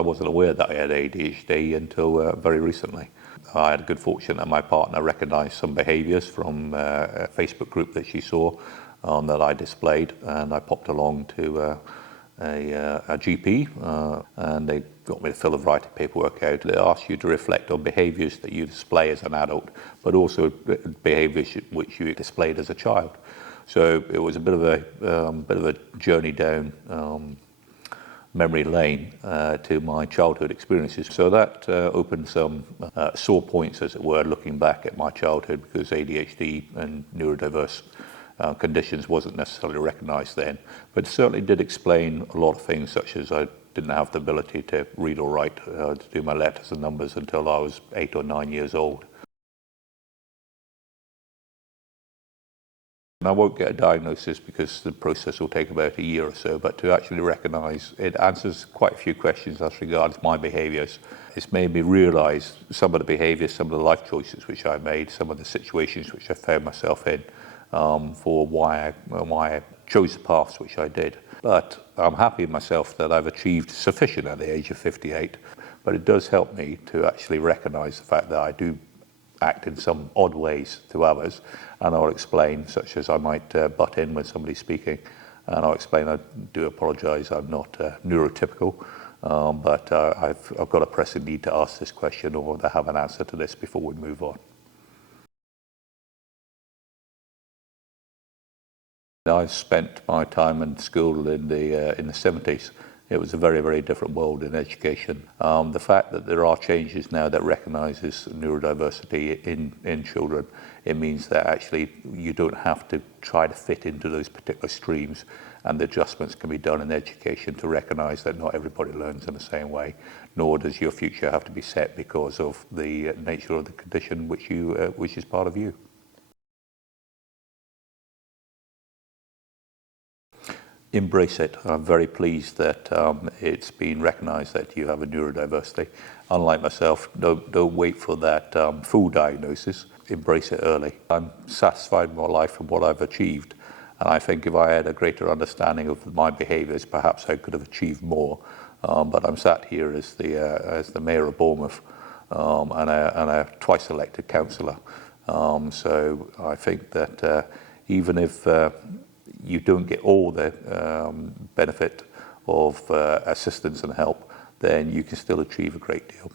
I wasn't aware that I had ADHD until very recently. I had a good fortune that my partner recognised some behaviours from a Facebook group that she saw that I displayed, and I popped along to a GP and they got me to fill a variety of paperwork out. They ask you to reflect on behaviours that you display as an adult, but also behaviours which you displayed as a child. So it was a bit of a journey down memory lane to my childhood experiences. So that opened some sore points, as it were, looking back at my childhood, because ADHD and neurodiverse conditions wasn't necessarily recognised then, but it certainly did explain a lot of things, such as I didn't have the ability to read or write, to do my letters and numbers until I was 8 or 9 years old. And I won't get a diagnosis because the process will take about a year or so, but to actually recognise, it answers quite a few questions as regards my behaviours. It's made me realise some of the behaviours, some of the life choices which I made, some of the situations which I found myself in, for why I chose the paths which I did. But I'm happy with myself that I've achieved sufficient at the age of 58, but it does help me to actually recognise the fact that I do act in some odd ways to others, and I'll explain, such as I might butt in when somebody's speaking, and I'll explain I do apologise, I'm not neurotypical, but I've got a pressing need to ask this question or to have an answer to this before we move on. I spent my time in school in the 70s. It was a very, very different world in education. The fact that there are changes now that recognises neurodiversity in children, it means that actually you don't have to try to fit into those particular streams, and the adjustments can be done in education to recognise that not everybody learns in the same way, nor does your future have to be set because of the nature of the condition which is part of you. Embrace it. I'm very pleased that it's been recognised that you have a neurodiversity. Unlike myself, don't wait for that full diagnosis. Embrace it early. I'm satisfied with my life and what I've achieved, and I think if I had a greater understanding of my behaviours, perhaps I could have achieved more. But I'm sat here as the Mayor of Bournemouth and a twice elected councillor. So I think that even if you don't get all the benefit of assistance and help, then you can still achieve a great deal.